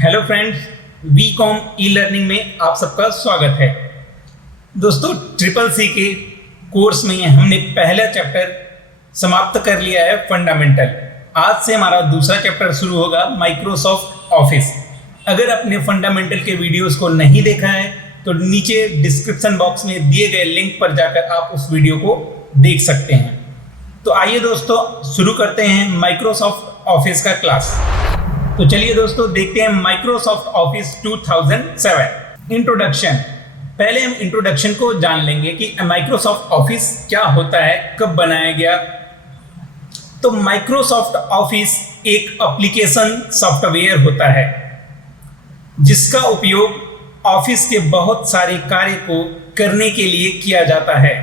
Hello friends, WeCom e learning में आप सबका स्वागत है। दोस्तों, CCC के कोर्स में हमने पहला चैप्टर समाप्त कर लिया है, फंडामेंटल। आज से हमारा दूसरा चैप्टर शुरू होगा, माइक्रोसॉफ्ट ऑफिस। अगर आपने फंडामेंटल के वीडियोस को नहीं देखा है तो नीचे डिस्क्रिप्शन बॉक्स में दिए गए लिंक पर जाकर आप उस वीडियो को देख सकते हैं। तो आइए दोस्तों, शुरू करते हैं माइक्रोसॉफ्ट ऑफिस का क्लास। तो चलिए दोस्तों, देखते हैं माइक्रोसॉफ्ट ऑफिस 2007 इंट्रोडक्शन। पहले हम इंट्रोडक्शन को जान लेंगे कि माइक्रोसॉफ्ट ऑफिस क्या होता है, कब बनाया गया। तो माइक्रोसॉफ्ट ऑफिस एक एप्लीकेशन सॉफ्टवेयर होता है जिसका उपयोग ऑफिस के बहुत सारे कार्य को करने के लिए किया जाता है,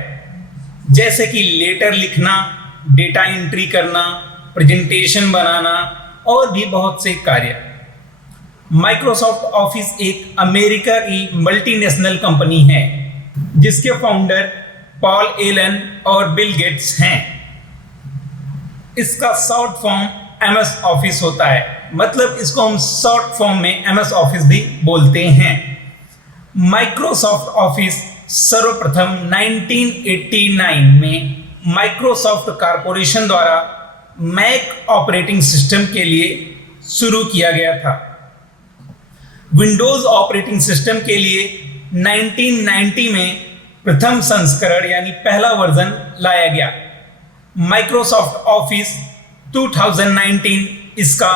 जैसे कि लेटर लिखना, डेटा एंट्री करना, प्रेजेंटेशन बनाना और भी बहुत से कार्य। माइक्रोसॉफ्ट ऑफिस एक अमेरिका की मल्टीनेशनल कंपनी है जिसके फाउंडर पॉल एलन और बिल गेट्स हैं। इसका शॉर्ट फॉर्म MS ऑफिस होता है, मतलब इसको हम शॉर्ट फॉर्म में MS ऑफिस भी बोलते हैं। माइक्रोसॉफ्ट ऑफिस सर्वप्रथम 1989 में माइक्रोसॉफ्ट कॉर्पोरेशन द्वारा मैक ऑपरेटिंग सिस्टम के लिए शुरू किया गया था। विंडोज ऑपरेटिंग सिस्टम के लिए 1990 में प्रथम संस्करण यानी पहला वर्जन लाया गया। माइक्रोसॉफ्ट ऑफिस 2019 इसका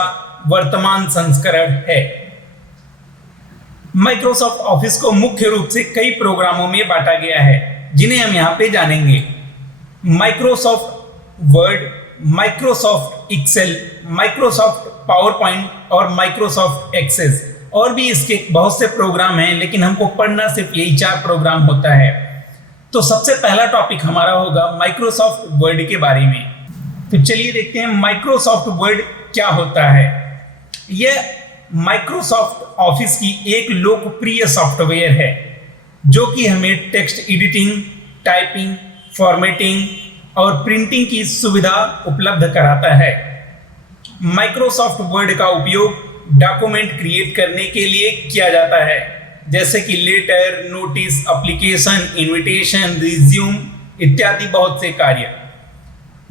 वर्तमान संस्करण है। माइक्रोसॉफ्ट ऑफिस को मुख्य रूप से कई प्रोग्रामों में बांटा गया है, जिन्हें हम यहां पे जानेंगे। Microsoft Word, Microsoft Excel, Microsoft PowerPoint और माइक्रोसॉफ्ट एक्सेस। और भी इसके बहुत से प्रोग्राम हैं, लेकिन हमको पढ़ना सिर्फ यही 4 प्रोग्राम होता है। तो सबसे पहला टॉपिक हमारा होगा माइक्रोसॉफ्ट वर्ड के बारे में। तो चलिए देखते हैं माइक्रोसॉफ्ट वर्ड क्या होता है। यह माइक्रोसॉफ्ट ऑफिस की एक लोकप्रिय सॉफ्टवेयर है जो कि हमें टेक्स्ट एडिटिंग, टाइपिंग, फॉर्मेटिंग और प्रिंटिंग की सुविधा उपलब्ध कराता है। माइक्रोसॉफ्ट वर्ड का उपयोग डॉक्यूमेंट क्रिएट करने के लिए किया जाता है, जैसे कि letter, notice, application, invitation, resume इत्यादि बहुत से कार्य।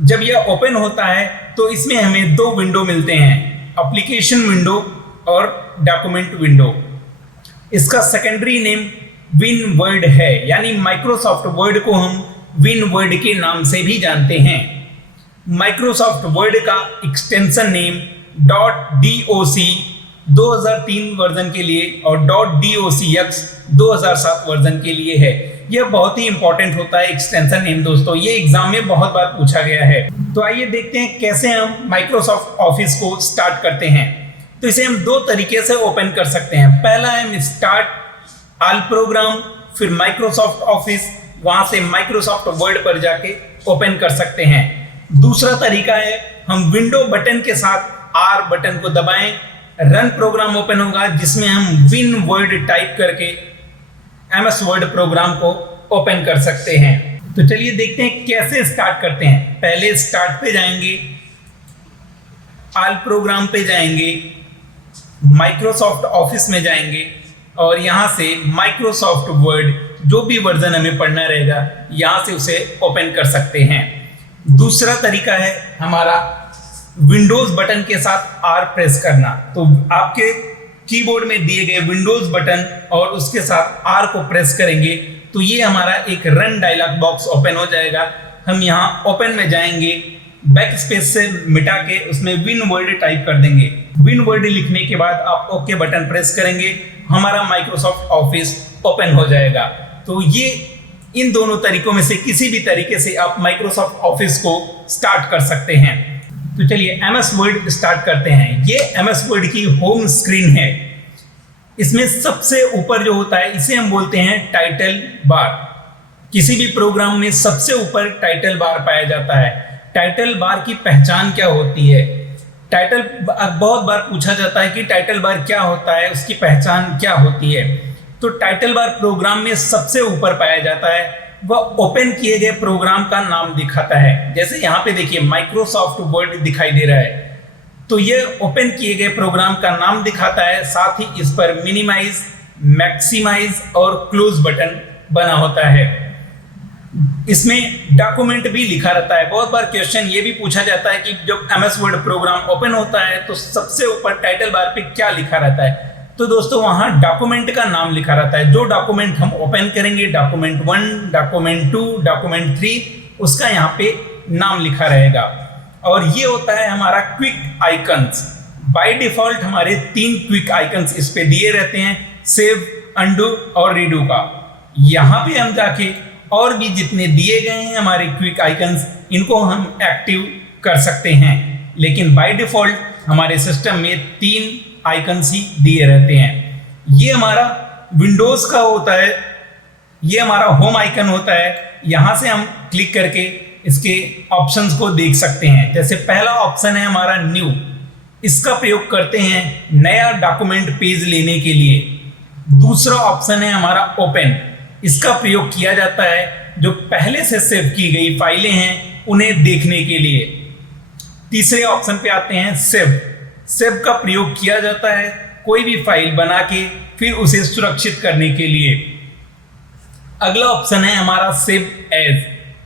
जब यह ओपन होता है तो इसमें हमें 2 विंडो मिलते हैं, एप्लीकेशन विंडो और डॉक्यूमेंट विंडो। इसका सेकेंडरी नेम विन वर्ड है, यानी माइक्रोसॉफ्ट वर्ड को हम विन वर्ड के नाम से भी जानते हैं। माइक्रोसॉफ्ट वर्ड का एक्सटेंशन नेम .doc 2003 वर्जन के लिए और .docx 2007 वर्जन के लिए है। यह बहुत ही इंपॉर्टेंट होता है एक्सटेंशन नेम दोस्तों, ये एग्जाम में बहुत बार पूछा गया है। तो आइए देखते हैं कैसे हम माइक्रोसॉफ्ट ऑफिस को स्टार्ट करते हैं। तो इसे हम 2 तरीके से ओपन कर सकते हैं। पहला है स्टार्ट ऑल प्रोग्राम, फिर माइक्रोसॉफ्ट ऑफिस, वहां से माइक्रोसॉफ्ट वर्ड पर जाके ओपन कर सकते हैं। दूसरा तरीका है हम विंडो बटन के साथ R बटन को दबाएं, रन प्रोग्राम ओपन होगा जिसमें हम विन वर्ड टाइप करके MS वर्ड प्रोग्राम को ओपन कर सकते हैं। तो चलिए देखते हैं कैसे स्टार्ट करते हैं। पहले स्टार्ट पे जाएंगे, ऑल प्रोग्राम पे जाएंगे, माइक्रोसॉफ्ट ऑफिस में जाएंगे और यहां से माइक्रोसॉफ्ट वर्ड जो भी वर्जन हमें पढ़ना रहेगा यहां से उसे ओपन कर सकते हैं। दूसरा तरीका है हमारा विंडोज बटन के साथ R प्रेस करना। तो आपके कीबोर्ड में दिए गए विंडोज बटन और उसके साथ R को प्रेस करेंगे तो ये हमारा एक रन डायलॉग बॉक्स ओपन हो जाएगा। हम यहाँ ओपन में जाएंगे, बैक स्पेस से मिटा के उसमें विन वर्ड टाइप कर देंगे। विन वर्ड लिखने के बाद आप ओके बटन प्रेस करेंगे, हमारा माइक्रोसॉफ्ट ऑफिस ओपन हो जाएगा। तो ये इन दोनों तरीकों में से किसी भी तरीके से आप माइक्रोसॉफ्ट ऑफिस को स्टार्ट कर सकते हैं। तो चलिए MS वर्ड स्टार्ट करते हैं। ये MS वर्ड की होम स्क्रीन है। इसमें सबसे ऊपर जो होता है इसे हम बोलते हैं टाइटल बार। किसी भी प्रोग्राम में सबसे ऊपर टाइटल बार पाया जाता है। टाइटल बार की पहचान क्या होती है? टाइटल बहुत बार पूछा जाता है कि टाइटल बार क्या होता है, उसकी पहचान क्या होती है। तो टाइटल बार प्रोग्राम में सबसे ऊपर पाया जाता है। वह ओपन किए गए प्रोग्राम का नाम दिखाता है। जैसे यहाँ पे देखिए माइक्रोसॉफ्ट वर्ड दिखाई दे रहा है, तो ये ओपन किए गए प्रोग्राम का नाम दिखाता है, साथ ही इस पर मिनिमाइज, मैक्सिमाइज और क्लोज बटन बना होता है। इसमें डॉक्यूमेंट भी लिखा रहता है। बहुत बार क्वेश्चन ये भी पूछा जाता है कि जब MS वर्ड प्रोग्राम ओपन होता है तो सबसे ऊपर टाइटल बार पे क्या लिखा रहता है। तो दोस्तों वहां डॉक्यूमेंट का नाम लिखा रहता है। जो डॉक्यूमेंट हम ओपन करेंगे, डॉक्यूमेंट 1, डॉक्यूमेंट 2, डॉक्यूमेंट 3, उसका यहाँ पे नाम लिखा रहेगा। और ये होता है हमारा क्विक आइकन्स। बाय डिफॉल्ट हमारे 3 क्विक आइकन्स इस पे दिए रहते हैं, सेव, अंडू और रीडू का। यहाँ पे हम जाके और भी जितने दिए गए हैं हमारे क्विक आइकन्स, इनको हम एक्टिव कर सकते हैं। लेकिन बाय डिफॉल्ट हमारे सिस्टम में 3 आइकन्स ही दिए रहते हैं। ये हमारा विंडोज का होता है, ये हमारा होम आइकन होता है। यहाँ से हम क्लिक करके इसके ऑप्शंस को देख सकते हैं। जैसे पहला ऑप्शन है हमारा न्यू, इसका प्रयोग करते हैं नया डॉक्यूमेंट पेज लेने के लिए। दूसरा ऑप्शन है हमारा ओपन, इसका प्रयोग किया जाता है जो पहले से सेव की गई फाइलें हैं उन्हें देखने के लिए। तीसरे ऑप्शन पे आते हैं सेव। सेव का प्रयोग किया जाता है कोई भी फाइल बना के फिर उसे सुरक्षित करने के लिए। अगला ऑप्शन है हमारा सेव एज।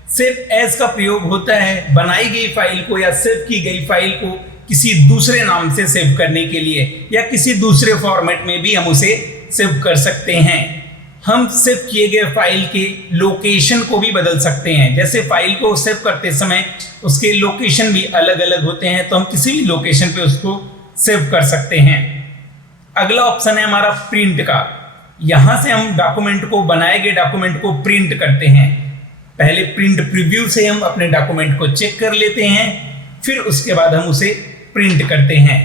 सेव एज का प्रयोग होता है बनाई गई फाइल को या सेव की गई फाइल को किसी दूसरे नाम से सेव करने के लिए, या किसी दूसरे फॉर्मेट में भी हम उसे सेव कर सकते हैं। हम सेव किए गए फाइल के लोकेशन को भी बदल सकते हैं। जैसे फाइल को सेव करते समय उसके लोकेशन भी अलग अलग होते हैं, तो हम किसी भी लोकेशन पे उसको सेव कर सकते हैं। अगला ऑप्शन है हमारा प्रिंट का। यहाँ से हम डॉक्यूमेंट को, बनाए गए डॉक्यूमेंट को प्रिंट करते हैं। पहले प्रिंट प्रीव्यू से हम अपने डॉक्यूमेंट को चेक कर लेते हैं, फिर उसके बाद हम उसे प्रिंट करते हैं।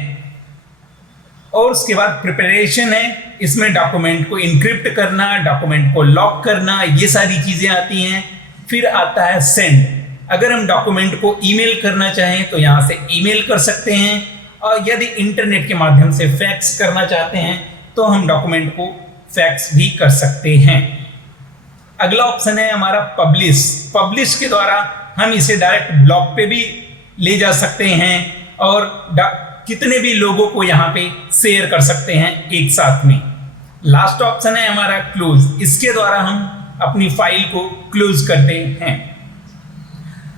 और उसके बाद प्रिपरेशन है, इसमें डॉक्यूमेंट को इनक्रिप्ट करना, डॉक्यूमेंट को लॉक करना, ये सारी चीजें आती हैं। फिर आता है सेंड। अगर हम डॉक्यूमेंट को ईमेल करना चाहें तो यहाँ से ईमेल कर सकते हैं, और यदि इंटरनेट के माध्यम से फैक्स करना चाहते हैं तो हम डॉक्यूमेंट को फैक्स भी कर सकते हैं। अगला ऑप्शन है हमारा पब्लिश। पब्लिश के द्वारा हम इसे डायरेक्ट ब्लॉग पे भी ले जा सकते हैं और कितने भी लोगों को यहाँ पे शेयर कर सकते हैं एक साथ में। लास्ट ऑप्शन है हमारा क्लोज। इसके द्वारा हम अपनी फाइल को क्लोज करते हैं।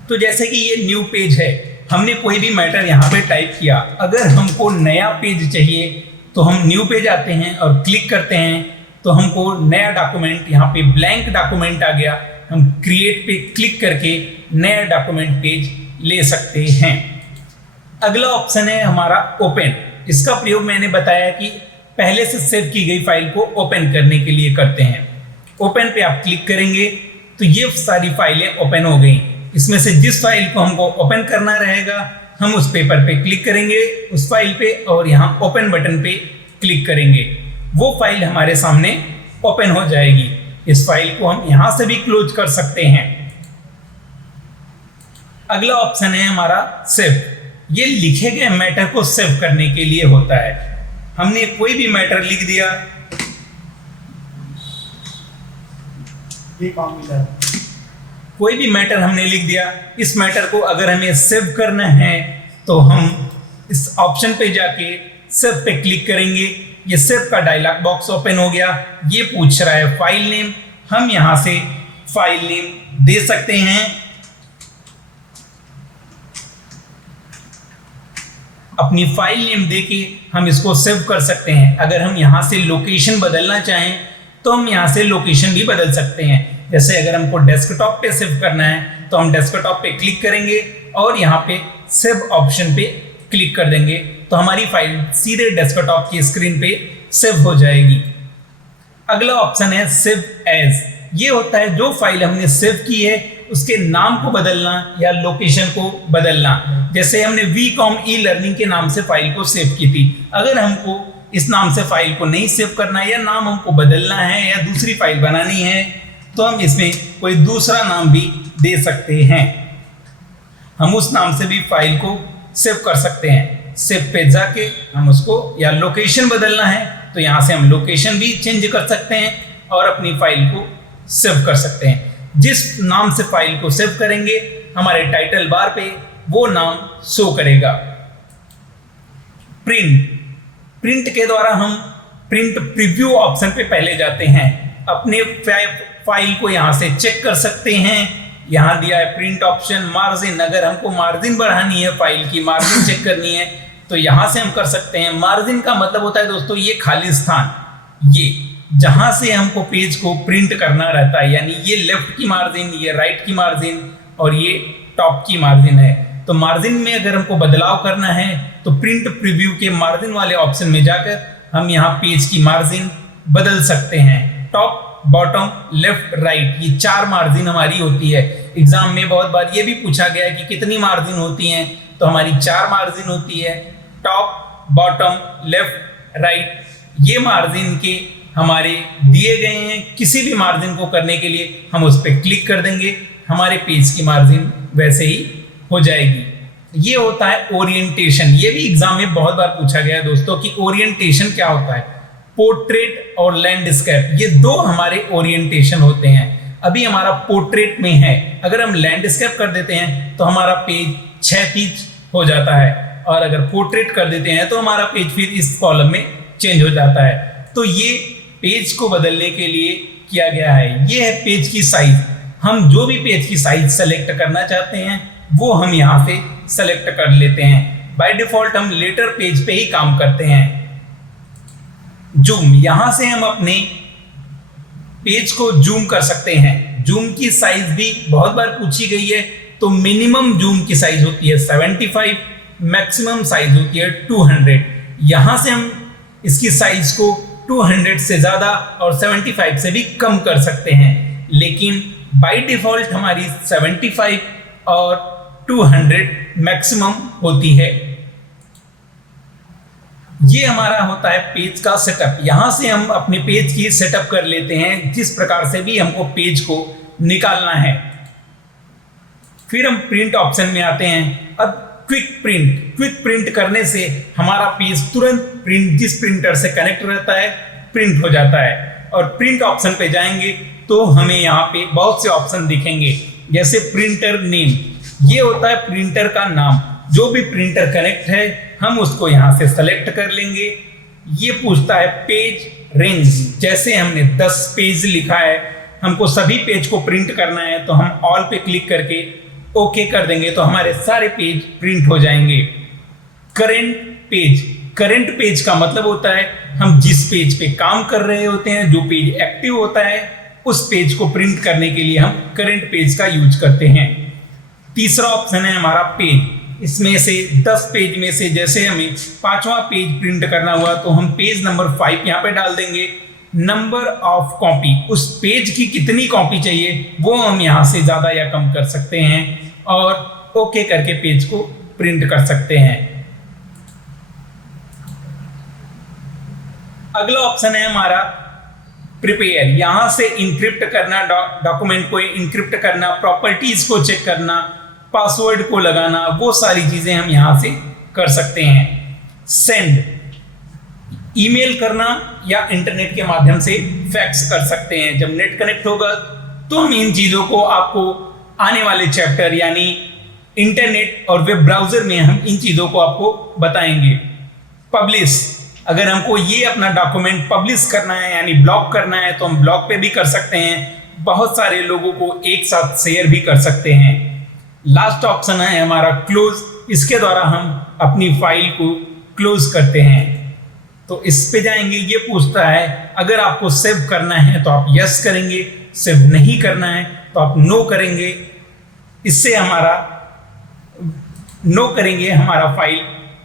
तो जैसे कि ये न्यू पेज है, हमने कोई भी मैटर यहाँ पे टाइप किया। अगर हमको नया पेज चाहिए तो हम न्यू पेज आते हैं और क्लिक करते हैं, तो हमको नया डॉक्यूमेंट, यहाँ पे ब्लैंक डॉक्यूमेंट आ गया। हम क्रिएट पे क्लिक करके नया डॉक्यूमेंट पेज ले सकते हैं। अगला ऑप्शन है हमारा ओपन। इसका प्रयोग मैंने बताया कि पहले से सेव की गई फाइल को ओपन करने के लिए करते हैं। ओपन पे आप क्लिक करेंगे तो ये सारी फाइलें ओपन हो गई। इसमें से जिस फाइल को हमको ओपन करना रहेगा हम उस पेपर पे क्लिक करेंगे, उस फाइल पे, और यहाँ ओपन बटन पे क्लिक करेंगे। वो फाइल हमारे सामने ओपन हो जाएगी। इस फाइल को हम यहाँ से भी क्लोज कर सकते हैं। अगला ऑप्शन है हमारा सेव। ये लिखे गए मैटर को सेव करने के लिए होता है। हमने कोई भी मैटर लिख दिया, कोई भी मैटर हमने लिख दिया, इस मैटर को अगर हमें सेव करना है तो हम इस ऑप्शन पे जाके सेव पे क्लिक करेंगे। ये सेव का डायलॉग बॉक्स ओपन हो गया। ये पूछ रहा है फाइल नेम, हम यहाँ से फाइल नेम दे सकते हैं। अपनी फाइल नेम देके हम इसको सेव कर सकते हैं। अगर हम यहाँ से लोकेशन बदलना चाहें तो हम यहाँ से लोकेशन भी बदल सकते हैं। जैसे अगर हमको डेस्कटॉप पे सेव करना है तो हम डेस्कटॉप पे क्लिक करेंगे और यहाँ पे सेव ऑप्शन पे क्लिक कर देंगे, तो हमारी फाइल सीधे डेस्कटॉप की स्क्रीन पे सेव हो जाएगी। अगला ऑप्शन है सेव एज। ये होता है जो फाइल हमने सेव की है उसके नाम को बदलना या लोकेशन को बदलना। जैसे हमने वीकॉम ई लर्निंग के नाम से फाइल को सेव की थी, अगर हमको इस नाम से फाइल को नहीं सेव करना है या नाम हमको बदलना है या दूसरी फाइल बनानी है तो हम इसमें कोई दूसरा नाम भी दे सकते हैं। हम उस नाम से भी फाइल को सेव कर सकते हैं। सेव पे जाके हम उसको, या लोकेशन बदलना है तो यहाँ से हम लोकेशन भी चेंज कर सकते हैं और अपनी फाइल को सेव कर सकते हैं। जिस नाम से फाइल को सेव करेंगे हमारे टाइटल बार पे वो नाम शो करेगा। प्रिंट के द्वारा हम प्रिंट प्रीव्यू ऑप्शन पे पहले जाते हैं, अपने फाइल को यहाँ से चेक कर सकते हैं। यहाँ दिया है प्रिंट ऑप्शन, मार्जिन, अगर हमको मार्जिन बढ़ानी है, फाइल की मार्जिन चेक करनी है तो यहाँ से हम कर सकते हैं। मार्जिन का मतलब होता है दोस्तों ये खाली स्थान, ये जहां से हमको पेज को प्रिंट करना रहता है, यानी ये लेफ्ट की मार्जिन, ये राइट की मार्जिन और ये टॉप की मार्जिन है। तो मार्जिन में अगर हमको बदलाव करना है तो प्रिंट प्रीव्यू के मार्जिन वाले ऑप्शन में जाकर हम यहाँ पेज की मार्जिन बदल सकते हैं। टॉप, बॉटम, लेफ्ट, राइट, ये 4 मार्जिन हमारी होती है। एग्जाम में बहुत बार ये भी पूछा गया है कि कितनी मार्जिन होती हैं, तो हमारी 4 मार्जिन होती है। टॉप, बॉटम, लेफ्ट, राइट, ये मार्जिन के हमारे दिए गए हैं। किसी भी मार्जिन को करने के लिए हम उस पर क्लिक कर देंगे, हमारे पेज की मार्जिन वैसे ही हो जाएगी। ये होता है ओरिएंटेशन। ये भी एग्जाम में बहुत बार पूछा गया है दोस्तों कि ओरिएंटेशन क्या होता है। पोर्ट्रेट और लैंडस्केप, ये 2 हमारे ओरिएंटेशन होते हैं। अभी हमारा पोर्ट्रेट में है, अगर हम लैंडस्केप कर देते हैं तो हमारा पेज क्षैतिज हो जाता है, और अगर पोर्ट्रेट कर देते हैं तो हमारा पेज फिर इस कॉलम में चेंज हो जाता है। तो ये पेज को बदलने के लिए किया गया है। ये है पेज की साइज। हम जो भी पेज की साइज सेलेक्ट करना चाहते हैं वो हम यहाँ से सेलेक्ट कर लेते हैं। बाय डिफॉल्ट हम लेटर पेज पे ही काम करते हैं। जूम, यहां से हम अपने पेज को जूम कर सकते हैं। जूम की साइज भी बहुत बार पूछी गई है, तो मिनिमम जूम की साइज होती है 75, मैक्सिमम साइज होती है 200। यहां से हम इसकी साइज को 200 से ज्यादा और 75 से भी कम कर सकते हैं, लेकिन बाय डिफॉल्ट हमारी 75 और 200 मैक्सिमम होती है। ये हमारा होता है पेज का सेटअप। यहां से हम अपने पेज की सेटअप कर लेते हैं जिस प्रकार से भी हमको पेज को निकालना है। फिर हम प्रिंट ऑप्शन में आते हैं। अब क्विक प्रिंट करने से हमारा पेज तुरंत प्रिंट, जिस प्रिंटर से कनेक्ट रहता है, प्रिंट हो जाता है। और प्रिंट ऑप्शन पे जाएंगे तो हमें यहाँ पे बहुत से ऑप्शन दिखेंगे, जैसे प्रिंटर नेम, ये होता है प्रिंटर का नाम। जो भी प्रिंटर कनेक्ट है हम उसको यहाँ से सेलेक्ट कर लेंगे। ये पूछता है पेज रेंज, जैसे हमने 10 पेज लिखा है, हमको सभी पेज को प्रिंट करना है तो हम ऑल पे क्लिक करके ओके कर देंगे तो हमारे सारे पेज प्रिंट हो जाएंगे। करंट पेज का मतलब होता है हम जिस पेज पे काम कर रहे होते हैं, जो पेज एक्टिव होता है, उस पेज को प्रिंट करने के लिए हम करंट पेज का यूज करते हैं। तीसरा ऑप्शन है हमारा पेज। इसमें से 10 पेज में से जैसे हमें 5वां पेज प्रिंट करना हुआ तो हम पेज नंबर 5 यहाँ पे डाल देंगे। नंबर ऑफ कॉपी, उस पेज की कितनी कॉपी चाहिए वो हम यहाँ से ज्यादा या कम कर सकते हैं और ओके करके पेज को प्रिंट कर सकते हैं। अगला ऑप्शन है हमारा प्रिपेयर। यहां से इंक्रिप्ट करना, डॉक्यूमेंट को इंक्रिप्ट करना, प्रॉपर्टीज को चेक करना, पासवर्ड को लगाना, वो सारी चीजें हम यहां से कर सकते हैं। सेंड, ईमेल करना या इंटरनेट के माध्यम से फैक्स कर सकते हैं। जब नेट कनेक्ट होगा तो हम इन चीजों को आपको आने वाले चैप्टर यानी इंटरनेट और वेब ब्राउजर में हम इन चीजों को आपको बताएंगे। पब्लिश, अगर हमको ये अपना डॉक्यूमेंट पब्लिश करना है यानी ब्लॉग करना है तो हम ब्लॉग पे भी कर सकते हैं। बहुत सारे लोगों को एक साथ शेयर भी कर सकते हैं। लास्ट ऑप्शन है हमारा क्लोज, इसके द्वारा हम अपनी फाइल को क्लोज करते हैं। तो इस पे जाएंगे, ये पूछता है अगर आपको सेव करना है तो आप यस करेंगे, सेव नहीं करना है तो आप नो करेंगे। इससे हमारा नो करेंगे, हमारा फाइल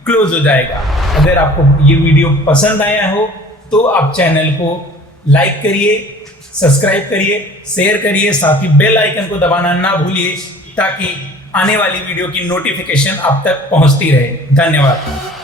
क्लोज हो जाएगा। अगर आपको ये वीडियो पसंद आया हो तो आप चैनल को लाइक करिए, सब्सक्राइब करिए, शेयर करिए, साथ ही बेल आइकन को दबाना ना भूलिए ताकि आने वाली वीडियो की नोटिफिकेशन आप तक पहुंचती रहे। धन्यवाद।